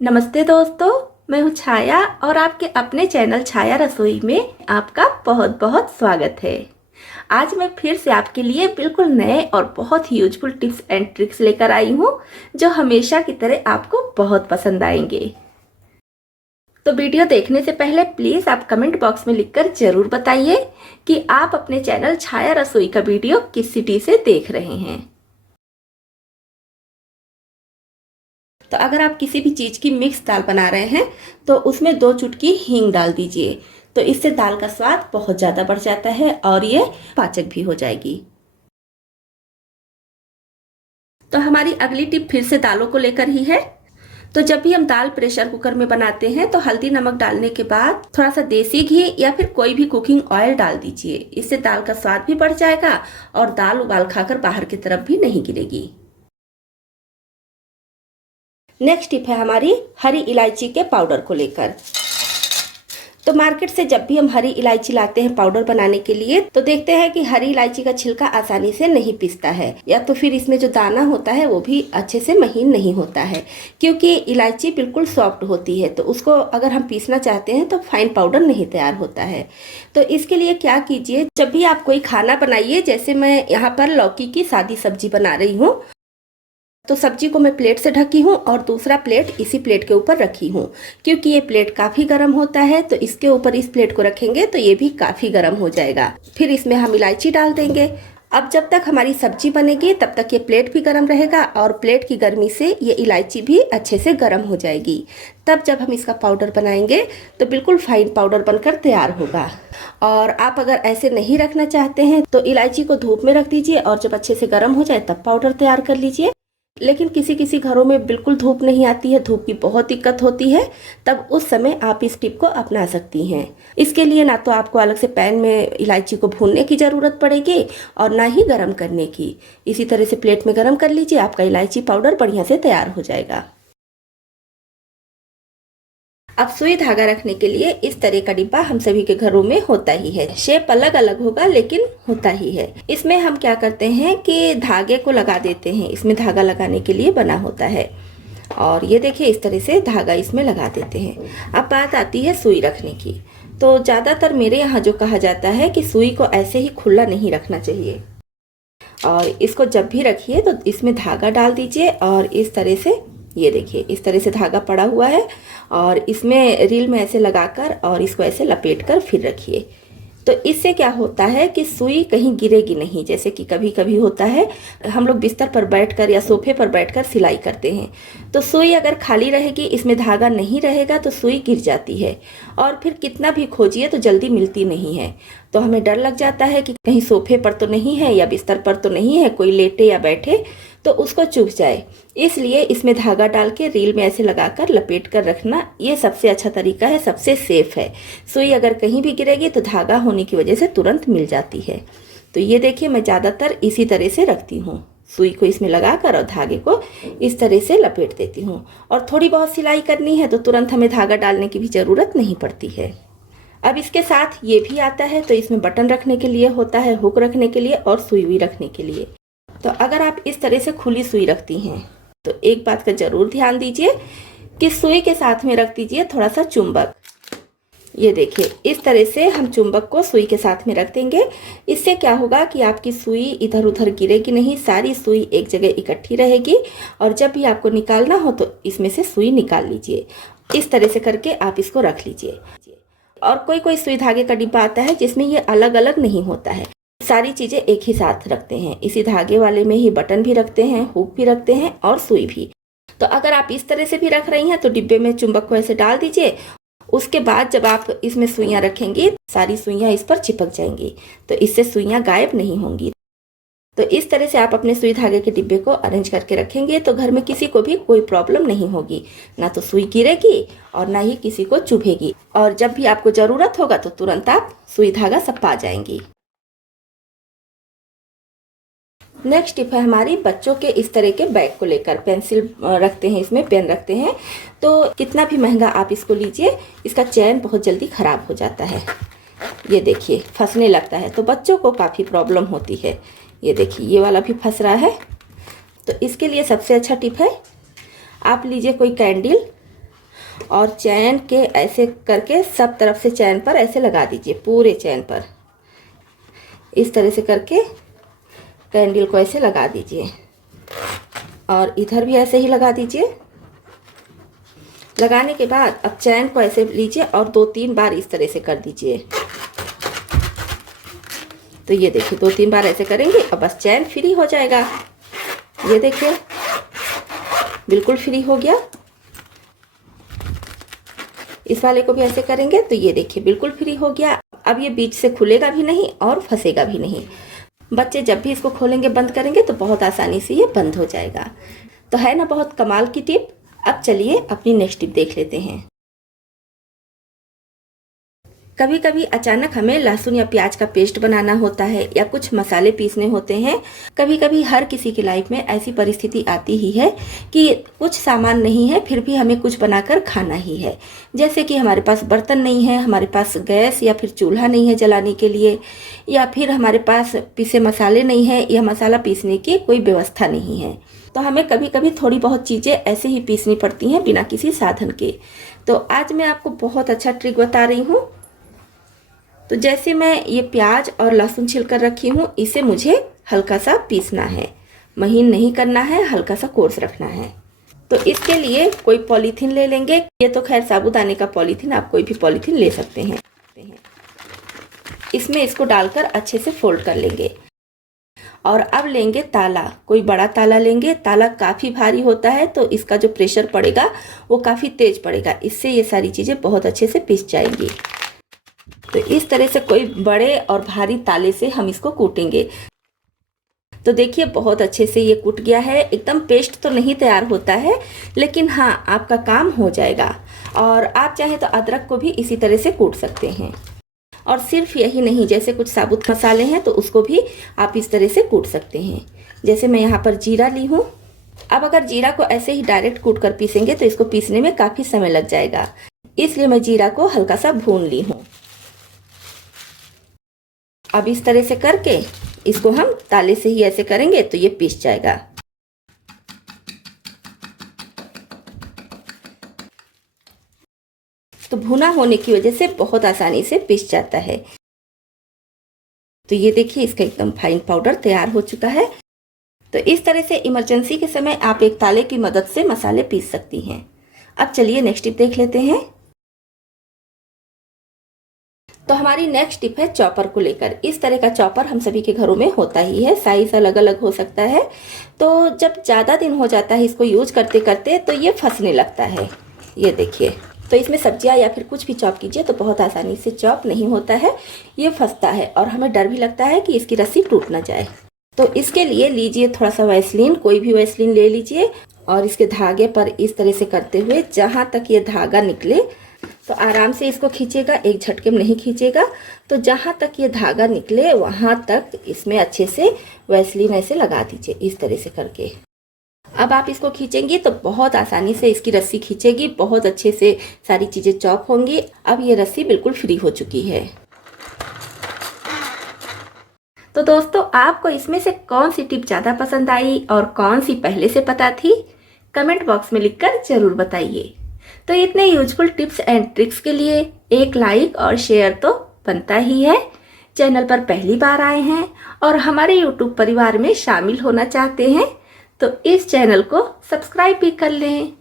नमस्ते दोस्तों, मैं हूँ छाया और आपके अपने चैनल छाया रसोई में आपका बहुत बहुत स्वागत है। आज मैं फिर से आपके लिए बिल्कुल नए और बहुत ही यूजफुल टिप्स एंड ट्रिक्स लेकर आई हूँ जो हमेशा की तरह आपको बहुत पसंद आएंगे। तो वीडियो देखने से पहले प्लीज़ आप कमेंट बॉक्स में लिखकर ज़रूर बताइए कि आप अपने चैनल छाया रसोई का वीडियो किस सिटी से देख रहे हैं। तो अगर आप किसी भी चीज़ की मिक्स दाल बना रहे हैं तो उसमें 2 चुटकी हींग डाल दीजिए। तो इससे दाल का स्वाद बहुत ज़्यादा बढ़ जाता है और ये पाचक भी हो जाएगी। तो हमारी अगली टिप फिर से दालों को लेकर ही है। तो जब भी हम दाल प्रेशर कुकर में बनाते हैं तो हल्दी नमक डालने के बाद थोड़ा सा देसी घी या फिर कोई भी कुकिंग ऑयल डाल दीजिए। इससे दाल का स्वाद भी बढ़ जाएगा और दाल उबाल खाकर बाहर की तरफ भी नहीं गिरेगी। नेक्स्ट टिप है हमारी हरी इलायची के पाउडर को लेकर। तो मार्केट से जब भी हम हरी इलायची लाते हैं पाउडर बनाने के लिए तो देखते हैं कि हरी इलायची का छिलका आसानी से नहीं पिसता है या तो फिर इसमें जो दाना होता है वो भी अच्छे से महीन नहीं होता है, क्योंकि इलायची बिल्कुल सॉफ्ट होती है। तो उसको अगर हम पीसना चाहते हैं तो फाइन पाउडर नहीं तैयार होता है। तो इसके लिए क्या कीजिए, जब भी आप कोई खाना बनाइए, जैसे मैं यहाँ पर लौकी की सादी सब्जी बना रही हूँ, तो सब्जी को मैं प्लेट से ढकी हूँ और दूसरा प्लेट इसी प्लेट के ऊपर रखी हूँ। क्योंकि ये प्लेट काफ़ी गर्म होता है तो इसके ऊपर इस प्लेट को रखेंगे तो ये भी काफ़ी गर्म हो जाएगा। फिर इसमें हम इलायची डाल देंगे। अब जब तक हमारी सब्जी बनेगी तब तक ये प्लेट भी गर्म रहेगा और प्लेट की गर्मी से ये इलायची भी अच्छे से गर्म हो जाएगी। तब जब हम इसका पाउडर बनाएंगे तो बिल्कुल फाइन पाउडर बनकर तैयार होगा। और आप अगर ऐसे नहीं रखना चाहते हैं तो इलायची को धूप में रख दीजिए और जब अच्छे से गर्म हो जाए तब पाउडर तैयार कर लीजिए। लेकिन किसी किसी घरों में बिल्कुल धूप नहीं आती है, धूप की बहुत दिक्कत होती है, तब उस समय आप इस टिप को अपना सकती हैं। इसके लिए ना तो आपको अलग से पैन में इलायची को भूनने की ज़रूरत पड़ेगी और ना ही गरम करने की। इसी तरह से प्लेट में गरम कर लीजिए, आपका इलायची पाउडर बढ़िया से तैयार हो जाएगा। अब सुई धागा रखने के लिए इस तरह का डिब्बा हम सभी के घरों में होता ही है। शेप अलग अलग होगा लेकिन होता ही है। इसमें हम क्या करते हैं कि धागे को लगा देते हैं। इसमें धागा लगाने के लिए बना होता है और ये देखिए इस तरह से धागा इसमें लगा देते हैं। अब बात आती है सुई रखने की। तो ज़्यादातर मेरे यहाँ जो कहा जाता है कि सुई को ऐसे ही खुला नहीं रखना चाहिए और इसको जब भी रखिए तो इसमें धागा डाल दीजिए और इस तरह से, ये देखिए इस तरह से धागा पड़ा हुआ है और इसमें रील में ऐसे लगाकर और इसको ऐसे लपेट कर फिर रखिए। तो इससे क्या होता है कि सुई कहीं गिरेगी नहीं। जैसे कि कभी कभी होता है हम लोग बिस्तर पर बैठकर या सोफे पर बैठकर सिलाई करते हैं तो सुई अगर खाली रहेगी, इसमें धागा नहीं रहेगा तो सुई गिर जाती है और फिर कितना भी खोजिए तो जल्दी मिलती नहीं है। तो हमें डर लग जाता है कि कहीं सोफे पर तो नहीं है या बिस्तर पर तो नहीं है, कोई लेटे या बैठे तो उसको चुभ जाए। इसलिए इसमें धागा डाल के रील में ऐसे लगाकर लपेट कर रखना ये सबसे अच्छा तरीका है, सबसे सेफ है। सुई अगर कहीं भी गिरेगी तो धागा होने की वजह से तुरंत मिल जाती है। तो ये देखिए मैं ज़्यादातर इसी तरह से रखती हूँ। सुई को इसमें लगाकर और धागे को इस तरह से लपेट देती हूँ और थोड़ी बहुत सिलाई करनी है तो तुरंत हमें धागा डालने की भी ज़रूरत नहीं पड़ती है। अब इसके साथ ये भी आता है, तो इसमें बटन रखने के लिए होता है, हुक रखने के लिए और सुई भी रखने के लिए। तो अगर आप इस तरह से खुली सुई रखती हैं तो एक बात का जरूर ध्यान दीजिए कि सुई के साथ में रख दीजिए थोड़ा सा चुंबक। ये देखिए इस तरह से हम चुंबक को सुई के साथ में रख देंगे। इससे क्या होगा कि आपकी सुई इधर उधर गिरेगी नहीं, सारी सुई एक जगह इकट्ठी रहेगी और जब भी आपको निकालना हो तो इसमें से सुई निकाल लीजिए। इस तरह से करके आप इसको रख लीजिए। और कोई कोई सुई धागे का डिब्बा आता है जिसमें ये अलग अलग नहीं होता है, सारी चीज़ें एक ही साथ रखते हैं। इसी धागे वाले में ही बटन भी रखते हैं, हुक भी रखते हैं और सुई भी। तो अगर आप इस तरह से भी रख रही हैं तो डिब्बे में चुंबक को ऐसे डाल दीजिए। उसके बाद जब आप इसमें सुइयां रखेंगी सारी सुइयां इस पर चिपक जाएंगी, तो इससे सुइयां गायब नहीं होंगी। तो इस तरह से आप अपने सुई धागे के डिब्बे को अरेंज करके रखेंगे तो घर में किसी को भी कोई प्रॉब्लम नहीं होगी, ना तो सुई गिरेगी और ना ही किसी को चुभेगी। और जब भी आपको ज़रूरत होगा तो तुरंत आप सुई धागा सब पा जाएंगी। नेक्स्ट टिप है हमारी बच्चों के इस तरह के बैग को लेकर। पेंसिल रखते हैं, इसमें पेन रखते हैं, तो कितना भी महंगा आप इसको लीजिए, इसका चैन बहुत जल्दी ख़राब हो जाता है। ये देखिए फंसने लगता है तो बच्चों को काफ़ी प्रॉब्लम होती है। ये देखिए ये वाला भी फंस रहा है। तो इसके लिए सबसे अच्छा टिप है, आप लीजिए कोई कैंडल और चैन के ऐसे करके सब तरफ से चैन पर ऐसे लगा दीजिए, पूरे चैन पर इस तरह से करके कैंडल को ऐसे लगा दीजिए और इधर भी ऐसे ही लगा दीजिए। लगाने के बाद अब चैन को ऐसे लीजिए और 2-3 बार इस तरह से कर दीजिए। तो ये देखिए 2-3 बार ऐसे करेंगे अब बस चैन फ्री हो जाएगा। ये देखिए बिल्कुल फ्री हो गया। इस वाले को भी ऐसे करेंगे तो ये देखिए बिल्कुल फ्री हो गया। अब ये बीच से खुलेगा भी नहीं और फंसेगा भी नहीं। बच्चे जब भी इसको खोलेंगे बंद करेंगे तो बहुत आसानी से ये बंद हो जाएगा। तो है ना बहुत कमाल की टिप। अब चलिए अपनी नेक्स्ट टिप देख लेते हैं। कभी कभी अचानक हमें लहसुन या प्याज का पेस्ट बनाना होता है या कुछ मसाले पीसने होते हैं। कभी कभी हर किसी की लाइफ में ऐसी परिस्थिति आती ही है कि कुछ सामान नहीं है फिर भी हमें कुछ बनाकर खाना ही है। जैसे कि हमारे पास बर्तन नहीं है, हमारे पास गैस या फिर चूल्हा नहीं है जलाने के लिए, या फिर हमारे पास पीसे मसाले नहीं है या मसाला पीसने की कोई व्यवस्था नहीं है। तो हमें कभी कभी थोड़ी बहुत चीज़ें ऐसे ही पीसनी पड़ती हैं बिना किसी साधन के। तो आज मैं आपको बहुत अच्छा ट्रिक बता रही हूँ। तो जैसे मैं ये प्याज और लहसुन छिलकर रखी हूँ, इसे मुझे हल्का सा पीसना है, महीन नहीं करना है, हल्का सा कोर्स रखना है। तो इसके लिए कोई पॉलीथीन ले लेंगे। ये तो खैर साबूदाने का पॉलीथीन, आप कोई भी पॉलीथीन ले सकते हैं। इसमें इसको डालकर अच्छे से फोल्ड कर लेंगे और अब लेंगे ताला, कोई बड़ा ताला लेंगे। ताला काफ़ी भारी होता है तो इसका जो प्रेशर पड़ेगा वो काफ़ी तेज पड़ेगा, इससे ये सारी चीज़ें बहुत अच्छे से पिस जाएंगी। तो इस तरह से कोई बड़े और भारी ताले से हम इसको कूटेंगे। तो देखिए बहुत अच्छे से ये कूट गया है। एकदम पेस्ट तो नहीं तैयार होता है लेकिन हाँ आपका काम हो जाएगा। और आप चाहें तो अदरक को भी इसी तरह से कूट सकते हैं। और सिर्फ यही नहीं, जैसे कुछ साबुत मसाले हैं तो उसको भी आप इस तरह से कूट सकते हैं। जैसे मैं यहाँ पर जीरा ली हूँ। अब अगर जीरा को ऐसे ही डायरेक्ट कूट कर पीसेंगे तो इसको पीसने में काफ़ी समय लग जाएगा, इसलिए मैं जीरा को हल्का सा भून ली हूँ। अब इस तरह से करके इसको हम ताले से ही ऐसे करेंगे तो ये पिस जाएगा। तो भुना होने की वजह से बहुत आसानी से पिस जाता है। तो ये देखिए इसका एकदम फाइन पाउडर तैयार हो चुका है। तो इस तरह से इमरजेंसी के समय आप एक ताले की मदद से मसाले पीस सकती हैं। अब चलिए नेक्स्ट टिप देख लेते हैं। तो हमारी नेक्स्ट टिप है चॉपर को लेकर। इस तरह का चॉपर हम सभी के घरों में होता ही है, साइज अलग अलग हो सकता है। तो जब ज़्यादा दिन हो जाता है इसको यूज करते करते तो ये फंसने लगता है। ये देखिए, तो इसमें सब्जियां या फिर कुछ भी चॉप कीजिए तो बहुत आसानी से चॉप नहीं होता है, ये फंसता है और हमें डर भी लगता है कि इसकी रस्सी टूट ना जाए। तो इसके लिए लीजिए थोड़ा सा वैसलीन, कोई भी वैसलीन ले लीजिए और इसके धागे पर इस तरह से करते हुए जहाँ तक ये धागा निकले तो आराम से इसको खींचेगा, एक झटके में नहीं खींचेगा। तो जहाँ तक ये धागा निकले वहाँ तक इसमें अच्छे से वैसलीन ऐसे लगा दीजिए इस तरह से करके। अब आप इसको खींचेंगी तो बहुत आसानी से इसकी रस्सी खींचेगी, बहुत अच्छे से सारी चीज़ें चॉप होंगी। अब ये रस्सी बिल्कुल फ्री हो चुकी है। तो दोस्तों आपको इसमें से कौन सी टिप ज़्यादा पसंद आई और कौन सी पहले से पता थी, कमेंट बॉक्स में लिखकर ज़रूर बताइए। तो इतने यूजफुल टिप्स एंड ट्रिक्स के लिए एक लाइक और शेयर तो बनता ही है। चैनल पर पहली बार आए हैं और हमारे यूट्यूब परिवार में शामिल होना चाहते हैं तो इस चैनल को सब्सक्राइब भी कर लें।